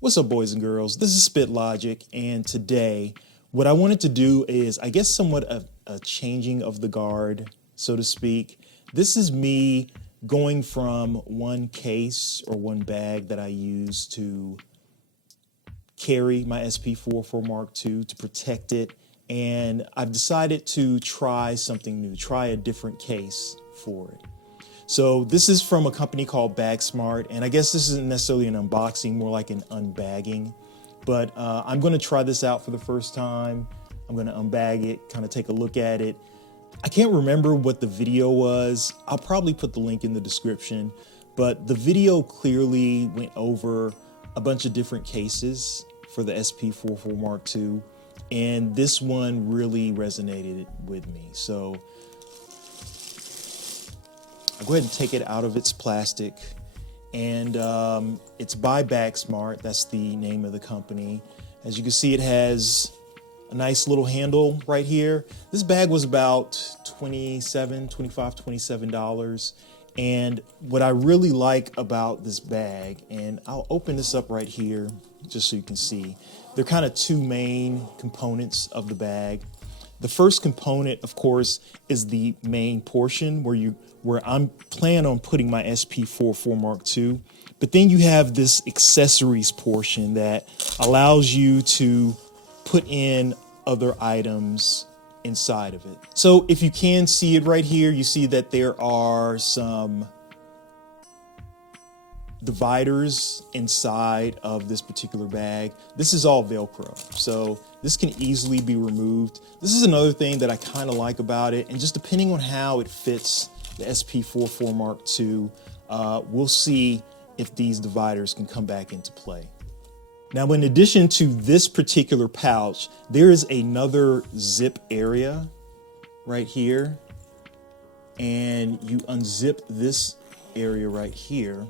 What's up, boys and girls? This is Spit Logic, and today what I wanted to do is, I guess, somewhat a changing of the guard, so to speak. This is me going from one case or one bag that I use to carry my SP-404 Mark II to protect it, and I've decided to try something new, try a different case for it. So this is from a company called Bagsmart, and I guess this isn't necessarily an unboxing, more like an unbagging, but I'm gonna try this out for the first time. I'm gonna unbag it, kind of take a look at it. I can't remember what the video was. I'll probably put the link in the description, but the video clearly went over a bunch of different cases for the SP-404 Mark II, and this one really resonated with me. So I'll go ahead and take it out of its plastic, and it's by Bagsmart. That's the name of the company. As you can see, it has a nice little handle right here. This bag was about $27, and what I really like about this bag, and I'll open this up right here just so you can see, there are kind of two main components of the bag. The first component, of course, is the main portion where I'm planning on putting my SP-404 Mark II. But then you have this accessories portion that allows you to put in other items inside of it. So if you can see it right here, you see that there are some dividers inside of this particular bag. This is all Velcro, so this can easily be removed. This is another thing that I kind of like about it, and just depending on how it fits the SP-404 Mark II, we'll see if these dividers can come back into play. Now, in addition to this particular pouch, there is another zip area right here, and you unzip this area right here.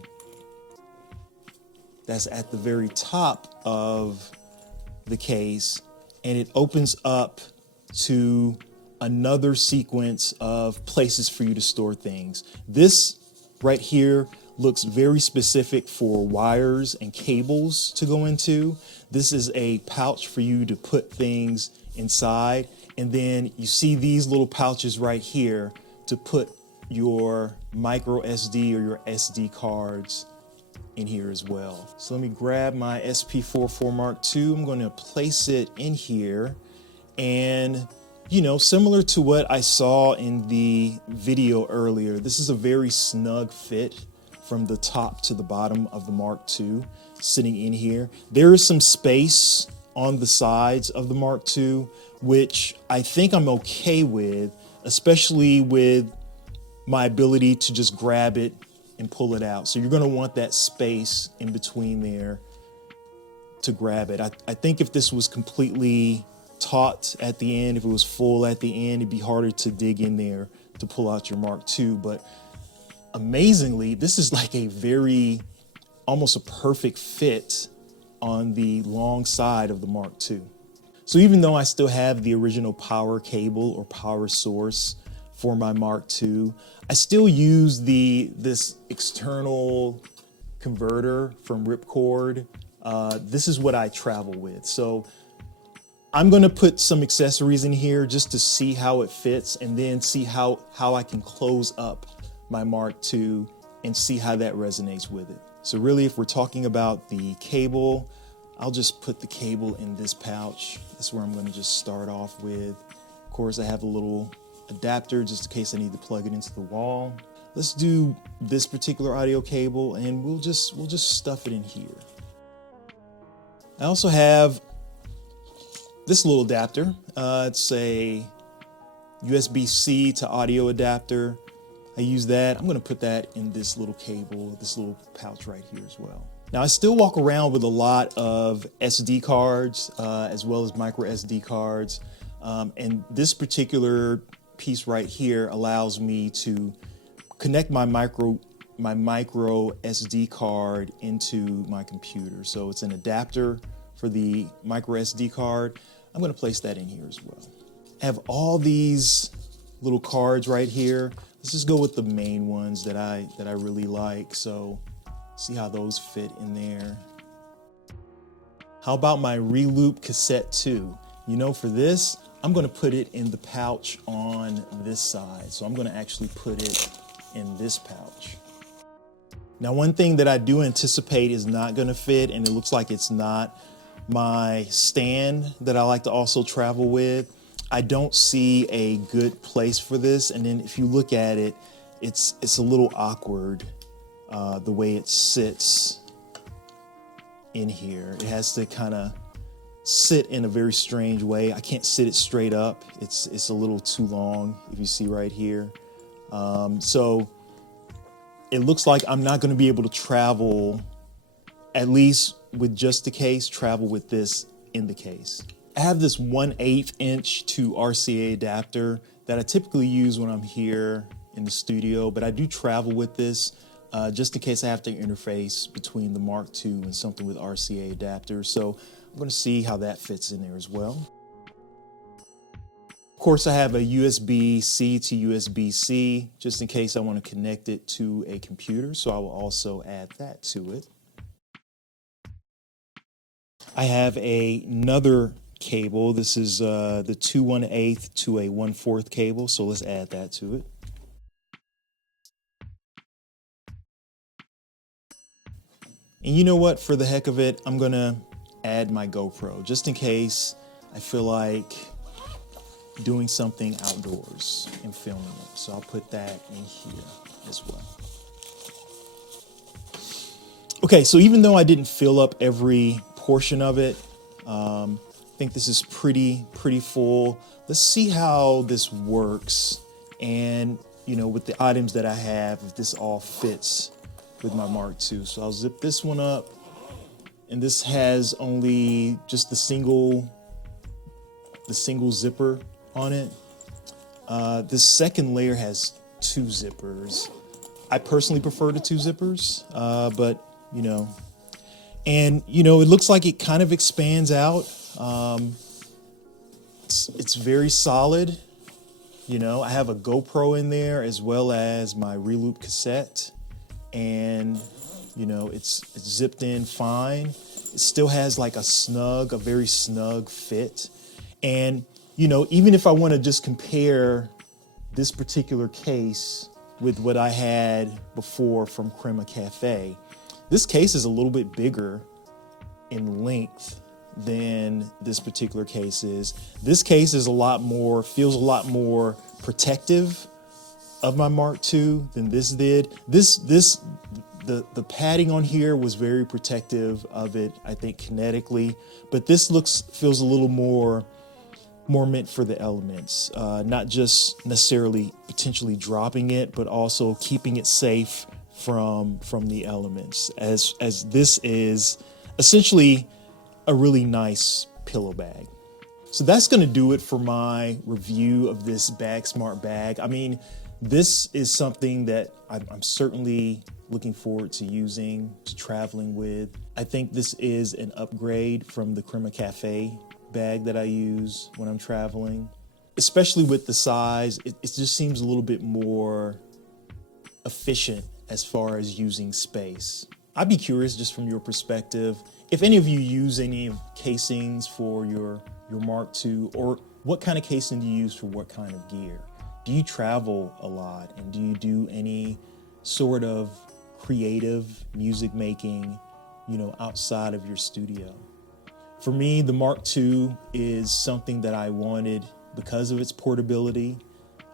That's at the very top of the case, and it opens up to another sequence of places for you to store things. This right here looks very specific for wires and cables to go into. This is a pouch for you to put things inside, and then you see these little pouches right here to put your micro SD or your SD cards in here as well. So let me grab my SP-404 Mark II. I'm going to place it in here, and similar to what I saw in the video earlier, this is a very snug fit from the top to the bottom of the Mark II sitting in here. There is some space on the sides of the Mark II, which I think I'm okay with, especially with my ability to just grab it and pull it out. So you're gonna want that space in between there to grab it. I think if this was completely taut at the end, if it was full at the end, it'd be harder to dig in there to pull out your Mark II. But amazingly, this is like almost a perfect fit on the long side of the Mark II. So even though I still have the original power cable or power source for my Mark II, I still use this external converter from Ripcord. This is what I travel with. So I'm gonna put some accessories in here just to see how it fits, and then see how I can close up my Mark II and see how that resonates with it. So really, if we're talking about the cable, I'll just put the cable in this pouch. That's where I'm gonna just start off with. Of course, I have a little adapter just in case I need to plug it into the wall. Let's do this particular audio cable, and we'll just stuff it in here. I also have this little adapter. It's a USB-C to audio adapter. I use that. I'm gonna put that in this little cable, this little pouch right here as well. Now, I still walk around with a lot of SD cards, as well as micro SD cards. And this particular piece right here allows me to connect my micro SD card into my computer. So it's an adapter for the micro SD card. I'm gonna place that in here as well. I have all these little cards right here. Let's just go with the main ones that I really like. So see how those fit in there. How about my reloop cassette 2? You know, for this, I'm gonna put it in the pouch on this side. So I'm gonna actually put it in this pouch. Now, one thing that I do anticipate is not gonna fit, and it looks like it's not, my stand that I like to also travel with. I don't see a good place for this. And then if you look at it, it's a little awkward, the way it sits in here. It has to kind of sit in a very strange way. I can't sit it straight up. It's a little too long, if you see right here. So it looks like I'm not going to be able to travel, at least with just the case, travel with this in the case. I have this 1/8 inch to RCA adapter that I typically use when I'm here in the studio, but I do travel with this just in case I have to interface between the Mark II and something with RCA adapters. So I'm going to see how that fits in there as well. Of course, I have a USB-C to USB-C just in case I want to connect it to a computer, so I will also add that to it. I have another cable. This is the 2/1/8 to a 1/4 cable, so let's add that to it. And you know what, for the heck of it, I'm gonna add my GoPro just in case I feel like doing something outdoors and filming it. So I'll put that in here as well. Okay, so even though I didn't fill up every portion of it, I think this is pretty full. Let's see how this works. And, you know, with the items that I have, if this all fits with my Mark II. So I'll zip this one up. And this has only just the single zipper on it. This second layer has 2 zippers. I personally prefer the 2 zippers, but you know, and you know, it looks like it kind of expands out. It's very solid. You know, I have a GoPro in there as well as my reloop cassette, and you know, it's zipped in fine. It still has like a very snug fit. And you know, even if I want to just compare this particular case with what I had before from Crema Cafe, this case is a little bit bigger in length than this particular case is. This case is feels a lot more protective of my Mark II than this did. The padding on here was very protective of it, I think kinetically, but this feels a little more meant for the elements, not just necessarily potentially dropping it, but also keeping it safe from the elements, as this is essentially a really nice pillow bag. So that's going to do it for my review of this Bagsmart bag. I mean, this is something that I'm certainly looking forward to using, to traveling with. I think this is an upgrade from the Crema Cafe bag that I use when I'm traveling, especially with the size. It just seems a little bit more efficient as far as using space. I'd be curious, just from your perspective, if any of you use any casings for your Mark II, or what kind of casing do you use for what kind of gear? Do you travel a lot, and do you do any sort of creative music making, you know, outside of your studio? For me, the Mark II is something that I wanted because of its portability.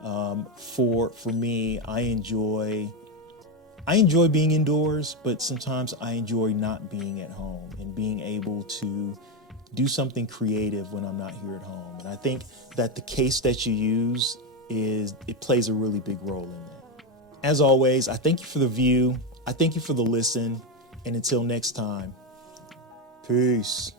For me, I enjoy being indoors, but sometimes I enjoy not being at home and being able to do something creative when I'm not here at home. And I think that the case that you use it plays a really big role in that. As always, I thank you for the view. I thank you for the listen. And until next time, peace.